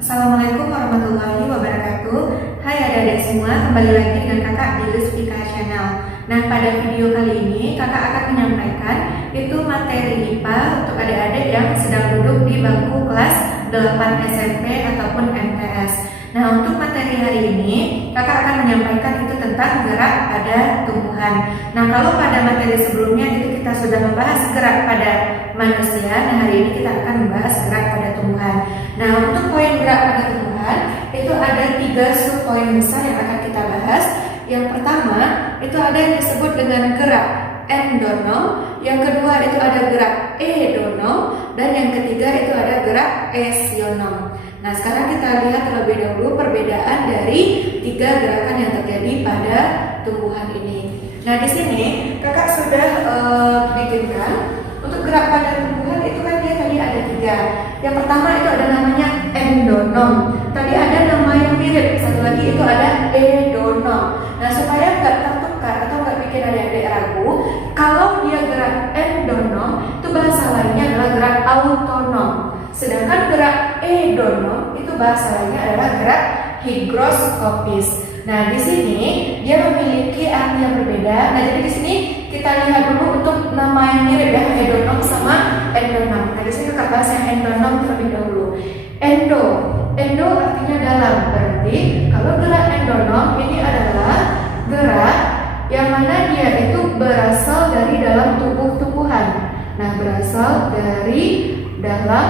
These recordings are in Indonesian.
Assalamualaikum warahmatullahi wabarakatuh. Hai adik-adik semua, kembali lagi dengan kakak di Lustika Channel. Nah, pada video kali ini kakak akan menyampaikan itu materi IPA untuk adik-adik yang sedang duduk di bangku kelas 8 SMP ataupun MTS. Nah, untuk materi hari ini kakak akan menyampaikan itu tentang gerak pada tumbuhan. Nah, kalau pada materi sebelumnya itu kita sudah membahas gerak pada manusia, nah hari ini kita akan membahas gerak pada tumbuhan. Nah, untuk poin gerak pada tumbuhan itu ada 3 subpoin besar yang akan kita bahas. Yang pertama itu ada yang disebut dengan gerak endonom, yang kedua itu ada gerak edonom, dan yang ketiga itu ada gerak esionom. Nah, sekarang kita lihat terlebih dahulu perbedaan dari 3 gerakan yang terjadi pada tumbuhan ini. Nah, di sini kakak sudah bikinkan untuk gerak pada tumbuhan itu kan dia tadi ada 3. Yang pertama itu ada namanya endonom. Tadi ada nama yang mirip, satu lagi itu ada edonom. Nah, supaya nggak tertukar atau nggak bikin adik-adik ragu, kalau dia gerak endonom, itu bahasa lainnya adalah gerak autonom. Sedangkan gerak edonom itu bahasa lainnya adalah gerak higroskopis. Nah, di sini dia memiliki arti yang berbeda. Nah, jadi di sini kita lihat dulu untuk nama yang mirip ya, edonom sama endonom. Nah, di sini kita bahas yang endonom terlebih dahulu. Endo artinya dalam. Berarti kalau gerak endonom ini adalah gerak yang mana dia itu berasal dari dalam tubuh tumbuhan. Nah, berasal dari dalam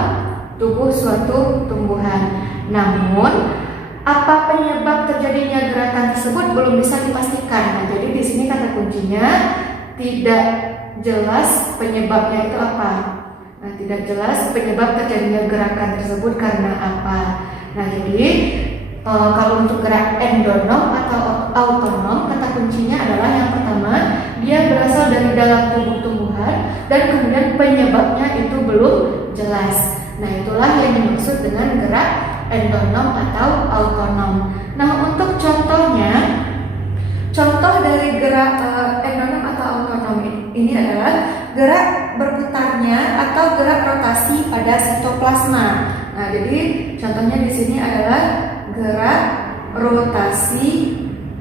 tubuh suatu tumbuhan. Namun apa penyebab terjadinya gerakan tersebut belum bisa dipastikan. Nah, jadi di sini kata kuncinya tidak jelas penyebabnya itu apa. Nah, tidak jelas penyebab terjadinya gerakan tersebut karena apa. Nah, jadi kalau untuk gerak endonom atau autonom, kata kuncinya adalah yang pertama, dia berasal dari dalam tubuh tumbuhan dan kemudian penyebabnya itu belum jelas. Nah, itulah yang dimaksud dengan gerak endonom atau autonom. Nah, untuk contohnya, contoh dari gerak endonom atau autonom ini adalah gerak berputarnya atau gerak rotasi pada sitoplasma. Nah, jadi contohnya di sini adalah gerak rotasi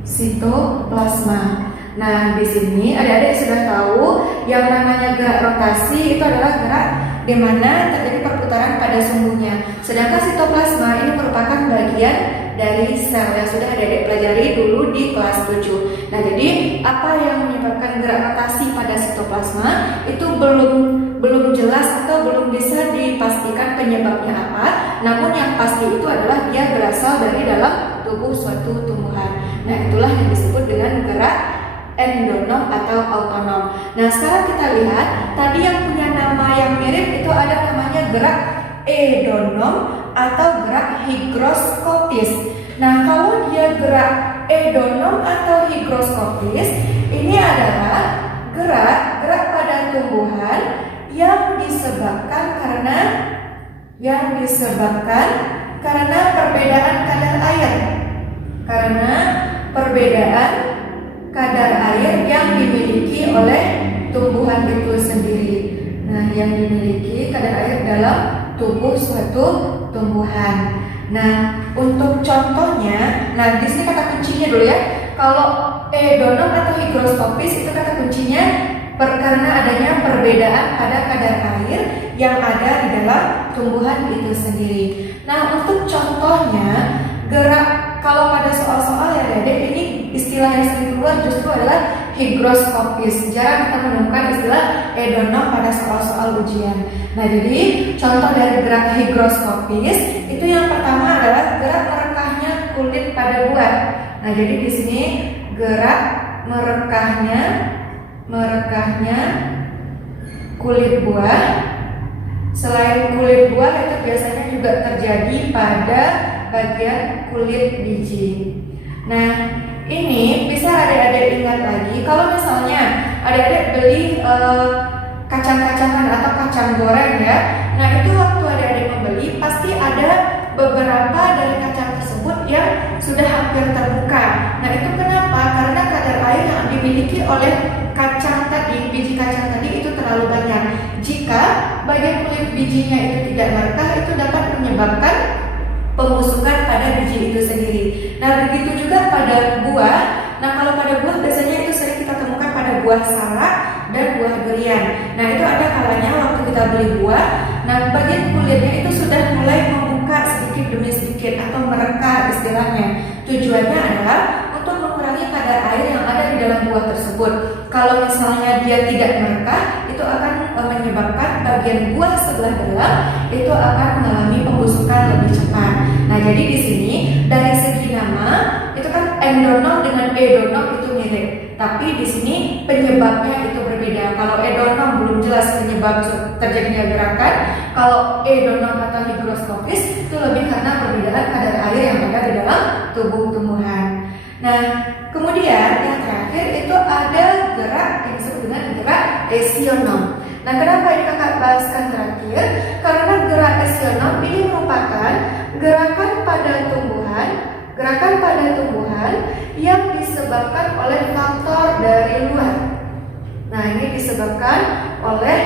sitoplasma. Nah, di sini adik-adik sudah tahu yang namanya gerak rotasi itu adalah gerak di mana terjadi perputaran pada sumbunya. Sedangkan sitoplasma ini merupakan bagian dari sel yang sudah adik-adik pelajari dulu di kelas 7. Nah, jadi apa yang menyebabkan gerak rotasi pada sitoplasma itu belum jelas atau belum bisa dipastikan penyebabnya apa. Namun yang pasti itu adalah dia berasal dari dalam tubuh suatu tumbuhan. Nah, itulah yang disebut dengan gerak endonom atau autonom. Nah, sekarang kita lihat tadi yang punya nama yang mirip itu ada namanya gerak edonom atau gerak higroskopis. Nah, kalau dia gerak edonom atau higroskopis, ini adalah gerak pada tumbuhan yang disebabkan karena perbedaan kadar air. Karena perbedaan kadar air yang dimiliki oleh tumbuhan itu sendiri. Nah, yang dimiliki kadar air dalam tubuh suatu tumbuhan. Nah, untuk contohnya, nah di sini kata kuncinya dulu ya. Kalau edonom atau higroskopis itu kata kuncinya karena adanya perbedaan pada kadar air yang ada di dalam tumbuhan itu sendiri. Nah, untuk contohnya gerak kalau pada soal-soal ya adik, ini istilah yang sering keluar justru adalah higroskopis. Jarang kita menemukan istilah edonom pada soal-soal ujian. Nah, jadi contoh dari gerak higroskopis itu yang pertama adalah gerak merekahnya kulit pada buah. Nah, jadi di sini gerak merekahnya kulit buah. Selain kulit buah itu biasanya juga terjadi pada bagian kulit biji. Nah, ini bisa adik-adik ingat lagi kalau misalnya adik-adik beli kacang-kacangan atau kacang goreng ya. Nah, itu waktu adik-adik membeli pasti ada beberapa dari kacang tersebut yang sudah hampir terbuka. Nah, itu kenapa? Karena kadar air yang dimiliki oleh biji kacang tadi itu terlalu banyak. Jika bagian kulit bijinya itu tidak merekah, itu dapat menyebabkan pembusukan pada biji itu sendiri. Nah, begitu juga pada buah. Nah, kalau pada buah biasanya itu sering kita temukan pada buah salak dan buah durian. Nah, itu ada kalanya waktu kita beli buah, nah bagian kulitnya itu sudah mulai membuka sedikit demi sedikit atau merekah istilahnya. Tujuannya adalah untuk mengurangi kadar air yang ada di dalam buah tersebut. Kalau misalnya dia tidak merekah, itu akan menyebabkan bagian buah sebelah dalam itu akan mengalami pembusukan lebih cepat. Nah, jadi di sini dari segi nama itu kan endonom dengan edonom itu mirip, tapi di sini penyebabnya itu berbeda. Kalau edonom belum jelas penyebab terjadinya gerakan, kalau edonom atau higroskopis itu lebih karena perbedaan kadar air yang ada di dalam tubuh tumbuhan. Nah, kemudian yang terakhir itu ada gerak yang disebut dengan gerak esionom. Nah, kenapa ini kakak bahaskan terakhir? Karena gerak esionom ini merupakan gerakan pada tumbuhan yang disebabkan oleh faktor dari luar. Nah, ini disebabkan oleh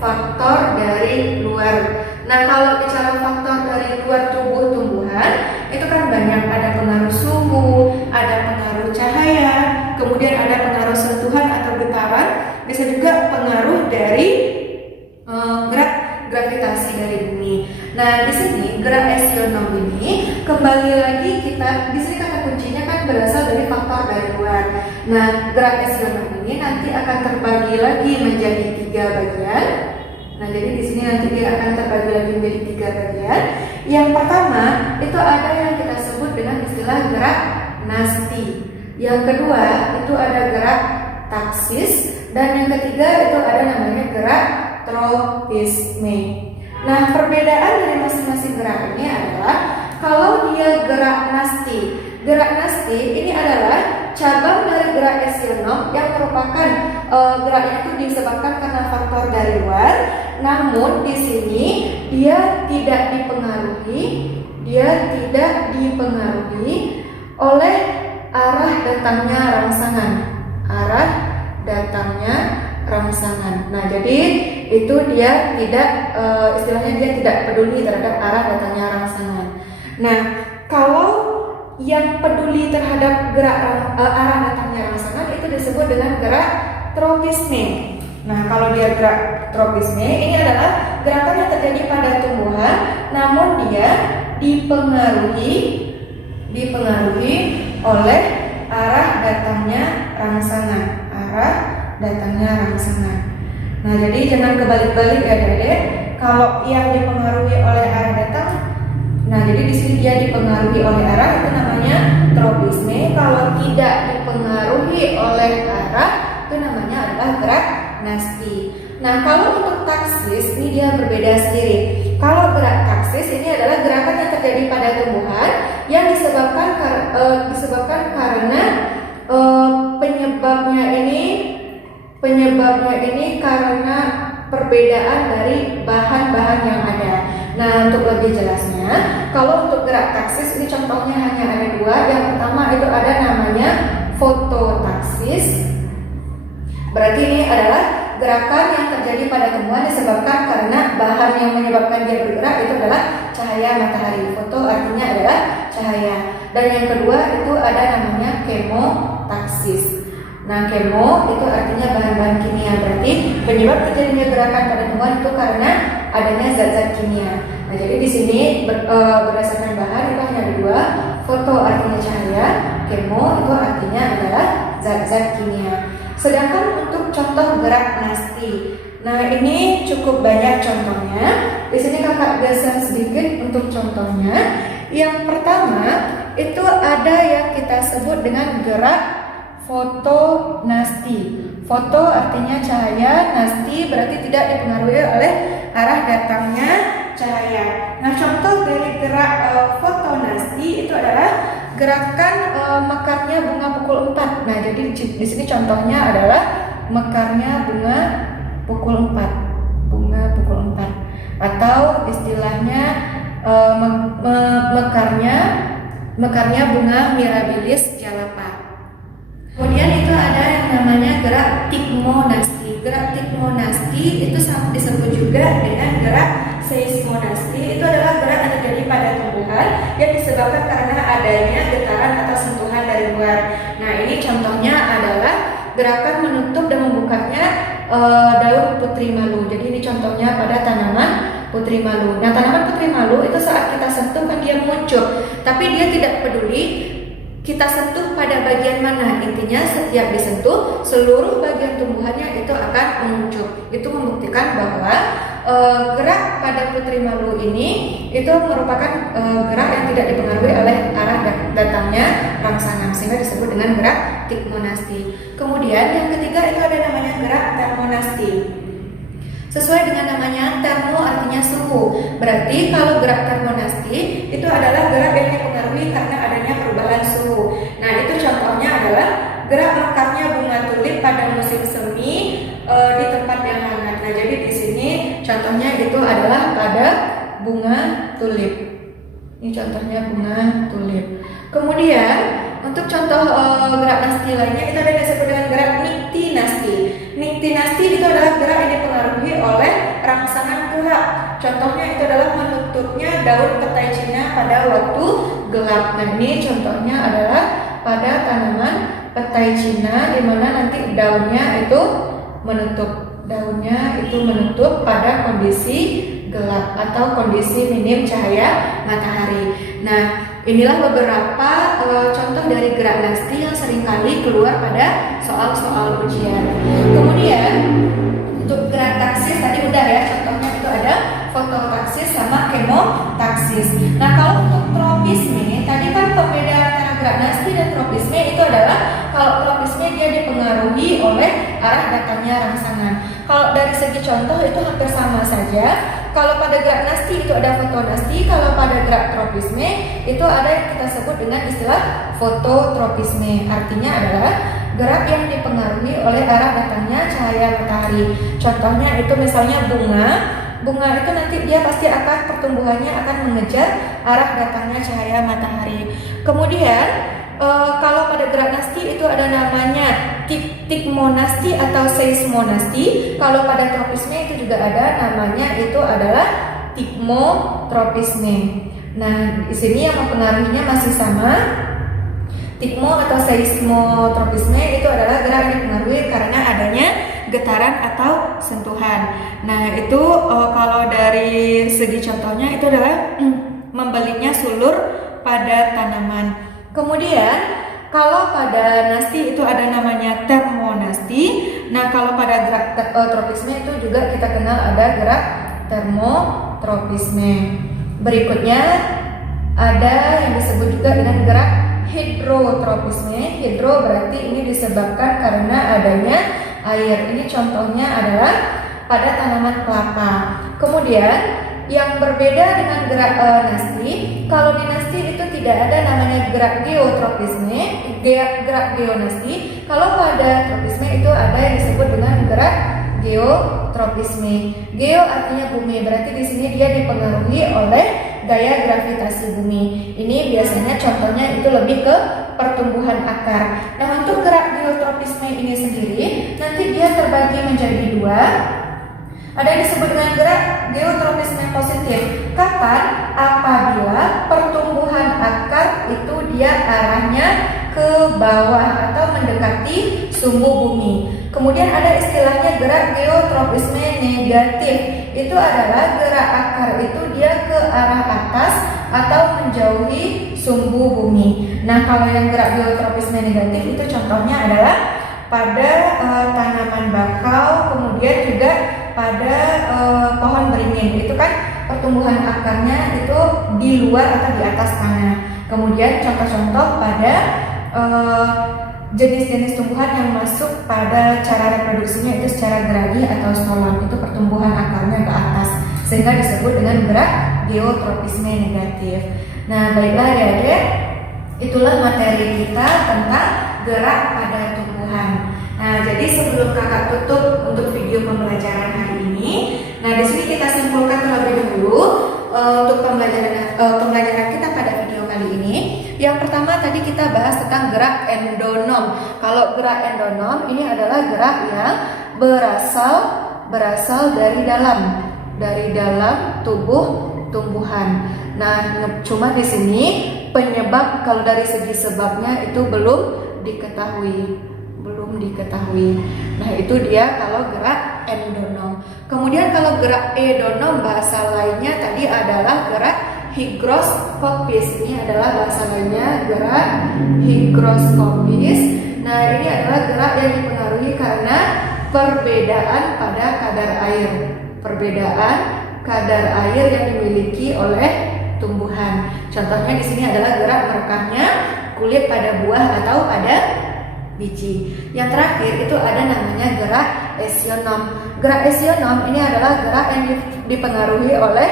faktor dari luar. Nah, kalau bicara faktor dari luar tubuh tumbuhan, itu kan banyak, ada pengaruh suhu, ada pengaruh cahaya, kemudian ada pengaruh sentuhan atau getaran, bisa juga pengaruh dari gerak gravitasi dari bumi. Nah, di sini gerak esionom ini kembali lagi di sini kata kuncinya kan berasal dari faktor dari luar. Nah, gerak esionom ini nanti akan terbagi lagi menjadi 3 bagian. Nah, jadi di sini nanti dia akan terbagi lagi menjadi 3 bagian. Yang pertama itu ada yang kita sebut dengan istilah gerak nasti. Yang kedua itu ada gerak taksis, dan yang ketiga itu ada namanya gerak tropisme. Nah, perbedaan dari masing-masing gerak ini adalah kalau dia gerak nasti. Gerak nasti ini adalah cabang dari gerak esionom yang merupakan geraknya itu disebabkan karena faktor dari luar. Namun di sini dia tidak dipengaruhi oleh arah datangnya rangsangan. Nah, jadi itu dia tidak istilahnya dia tidak peduli terhadap arah datangnya rangsangan. Nah, kalau yang peduli terhadap arah datangnya rangsangan itu disebut dengan gerak tropisme. Nah, kalau dia gerak tropisme ini adalah gerakan yang terjadi pada tumbuhan, namun dia dipengaruhi oleh arah datangnya rangsangan. Nah, jadi jangan kebalik-balik ya, Dedek. Kalau yang dipengaruhi oleh arah datang, nah jadi di sini dia dipengaruhi oleh arah, itu namanya tropisme. Kalau tidak dipengaruhi oleh arah, itu namanya adalah gerak nasti. Nah, kalau untuk taksis ini dia berbeda sendiri. Kalau gerak taksis ini adalah gerakan yang terjadi pada tumbuhan yang disebabkan karena penyebabnya ini karena perbedaan dari bahan-bahan yang ada. Nah, untuk lebih jelasnya, kalau untuk gerak taksis ini contohnya hanya ada 2. Yang pertama itu ada namanya fototaksis. Berarti ini adalah gerakan yang terjadi pada tumbuhan disebabkan karena bahan yang menyebabkan dia bergerak itu adalah cahaya matahari. Foto artinya adalah cahaya. Dan yang kedua itu ada namanya kemotaksis. Nah, kemo itu artinya bahan-bahan kimia. Berarti penyebab terjadinya gerakan pada tumbuhan itu karena adanya zat-zat kimia. Nah, jadi di sini berdasarkan bahan itu hanya ada 2. Foto artinya cahaya, kemo itu artinya adalah zat-zat kimia. Sedangkan untuk contoh gerak nasti, nah ini cukup banyak contohnya. Di sini kakak geser sedikit untuk contohnya. Yang pertama itu ada yang kita sebut dengan gerak fotonasti. Foto artinya cahaya, nasti berarti tidak dipengaruhi oleh arah datangnya cahaya. Nah, contoh dari gerak fotonasti itu adalah gerakan mekarnya bunga pukul 4. Nah, jadi di sini contohnya adalah mekarnya bunga pukul 4. Bunga pukul 4. Atau istilahnya mekarnya bunga mirabilis jalapa. Kemudian itu ada yang namanya gerak tikmonasti. Gerak tikmonasti itu disebut juga dengan gerak seismonasti. Itu adalah gerak yang terjadi pada tumbuhan yang adanya getaran atau sentuhan dari luar. Nah, ini contohnya adalah gerakan menutup dan membukanya daun putri malu. Jadi ini contohnya pada tanaman putri malu. Nah, tanaman putri malu itu saat kita sentuh kan dia muncul, tapi dia tidak peduli kita sentuh pada bagian mana. Intinya setiap disentuh, seluruh bagian tumbuhannya itu akan menguncuk. Itu membuktikan bahwa gerak pada putri malu ini itu merupakan gerak yang tidak dipengaruhi oleh arah datangnya rangsangan, sehingga disebut dengan gerak tikmonasti. Kemudian yang ketiga itu ada namanya gerak termonasti. Sesuai dengan namanya, termo artinya suhu. Berarti kalau gerak termonasti itu adalah gerak yang dipengaruhi karena adanya perubahan suhu. Nah, itu contohnya adalah gerak mekarnya bunga tulip pada musim semi di tempat yang hangat. Nah, jadi di sini contohnya itu adalah pada bunga tulip. Ini contohnya bunga tulip. Kemudian untuk contoh gerak nasti lainnya itu ada yang disebut dengan gerak niktinasti. Niktinasti itu adalah gerak yang dipengaruhi oleh rangsangan gelap. Contohnya itu adalah menutupnya daun petai Cina pada waktu gelap. Nah, ini contohnya adalah pada tanaman petai Cina di mana nanti daunnya itu menutup pada kondisi gelap atau kondisi minim cahaya matahari. Nah, inilah beberapa contoh dari gerak nasti yang seringkali keluar pada soal-soal ujian. Kemudian untuk gerak taksis tadi udah ya, contohnya itu ada fototaksis sama kemotaksis. Nah, kalau untuk tropisme tadi kan pembeda antara gerak nasti dan tropisme itu adalah kalau tropisme dia dipengaruhi oleh arah datangnya rangsangan. Kalau dari segi contoh itu hampir sama saja. Kalau pada gerak nasti itu ada fotonasti, kalau pada gerak tropisme itu ada yang kita sebut dengan istilah fototropisme. Artinya adalah gerak yang dipengaruhi oleh arah datangnya cahaya matahari. Contohnya itu misalnya bunga itu nanti dia pasti akan pertumbuhannya akan mengejar arah datangnya cahaya matahari. Kemudian kalau pada gerak nasti itu ada namanya tikmonasti atau seismonasti. Kalau pada tropisme itu juga ada namanya itu adalah tikmotropisme. Nah, di sini yang mempengaruhinya masih sama. Tikmo atau seismotropisme itu adalah gerak yang dipengaruhi karena adanya getaran atau sentuhan. Nah, itu kalau dari segi contohnya itu adalah membelitnya sulur pada tanaman. Kemudian kalau pada nasti itu ada namanya termonasti. Nah, kalau pada gerak tropisme itu juga kita kenal ada gerak termotropisme. Berikutnya ada yang disebut juga dengan gerak hidrotropisme. Hidro berarti ini disebabkan karena adanya air. Ini contohnya adalah pada tanaman kelapa. Kemudian yang berbeda dengan gerak nasti, kalau di nasti itu tidak ada namanya gerak geotropisme, gerak geonasti. Kalau pada tropisme itu ada yang disebut dengan gerak geotropisme. Geo artinya bumi, berarti di sini dia dipengaruhi oleh gaya gravitasi bumi. Ini biasanya contohnya itu lebih ke pertumbuhan akar. Nah, untuk gerak geotropisme ini sendiri nanti dia terbagi menjadi dua. Ada yang disebut dengan gerak geotropisme positif. Kapan? Apabila pertumbuhan akar itu dia arahnya ke bawah atau mendekati sumbu bumi. Kemudian ada istilahnya gerak geotropisme negatif. Itu adalah gerak akar itu dia ke arah atas atau menjauhi sumbu bumi. Nah, kalau yang gerak geotropisme negatif itu contohnya adalah pada tanaman bakau, kemudian juga pada pohon beringin. Itu kan pertumbuhan akarnya itu di luar atau di atas tanah. Kemudian contoh-contoh pada jenis-jenis tumbuhan yang masuk pada cara reproduksinya itu secara geragi atau stolon, itu pertumbuhan akarnya ke atas, sehingga disebut dengan gerak geotropisme negatif. Nah, baiklah adik-adik, itulah materi kita tentang gerak pada tumbuhan. Nah, jadi sebelum kakak tutup untuk video pembelajaran hari ini, nah di sini kita simpulkan terlebih dahulu untuk pembelajaran kita pada video kali ini. Yang pertama tadi kita bahas tentang gerak endonom. Kalau gerak endonom ini adalah gerak yang berasal dari dalam tubuh tumbuhan. Nah, cuma di sini penyebab kalau dari segi sebabnya itu belum diketahui. Nah, itu dia kalau gerak endonom. Kemudian kalau gerak edonom bahasa lainnya tadi adalah gerak hygroskopis. Ini adalah bahasa lainnya gerak hygroskopis. Nah, ini adalah gerak yang dipengaruhi karena perbedaan pada kadar air. Perbedaan kadar air yang dimiliki oleh tumbuhan. Contohnya di sini adalah gerak merekahnya kulit pada buah atau pada biji. Yang terakhir itu ada namanya gerak esionom. Gerak esionom ini adalah gerak yang dipengaruhi oleh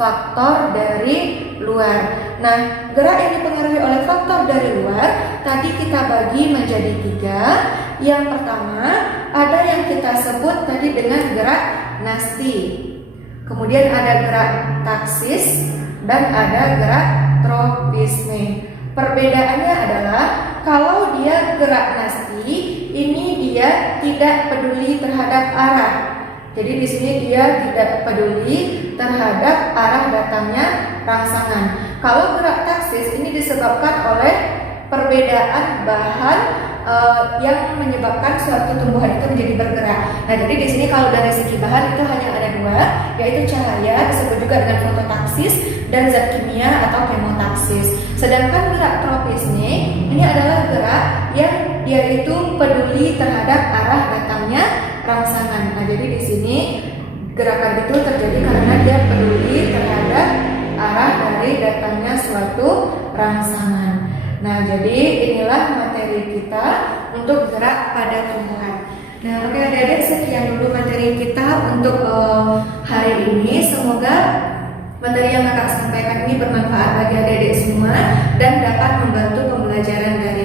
faktor dari luar. Nah, gerak yang dipengaruhi oleh faktor dari luar tadi kita bagi menjadi 3. Yang pertama ada yang kita sebut tadi dengan gerak nasti. Kemudian ada gerak taksis dan ada gerak tropisme. Perbedaannya adalah kalau dia gerak nasti, ini dia tidak peduli terhadap arah. Jadi di sini dia tidak peduli terhadap arah datangnya rangsangan. Kalau gerak taksis ini disebabkan oleh perbedaan bahan yang menyebabkan suatu tumbuhan itu menjadi bergerak. Nah, jadi di sini kalau dari segi bahan itu hanya ada 2, yaitu cahaya disebut juga dengan fototaksis dan zat kimia atau kemotaksis. Sedangkan gerak tropisme ini adalah gerak yang dia itu peduli terhadap arah datangnya rangsangan. Nah, jadi di sini gerakan itu terjadi karena dia peduli terhadap arah dari datangnya suatu rangsangan. Nah, jadi inilah materi kita untuk gerak pada tumbuhan. Nah, oke adik-adik, sekian dulu materi kita untuk hari ini. Semoga materi yang kakak sampaikan ini bermanfaat bagi adik-adik semua dan dapat membantu pembelajaran dari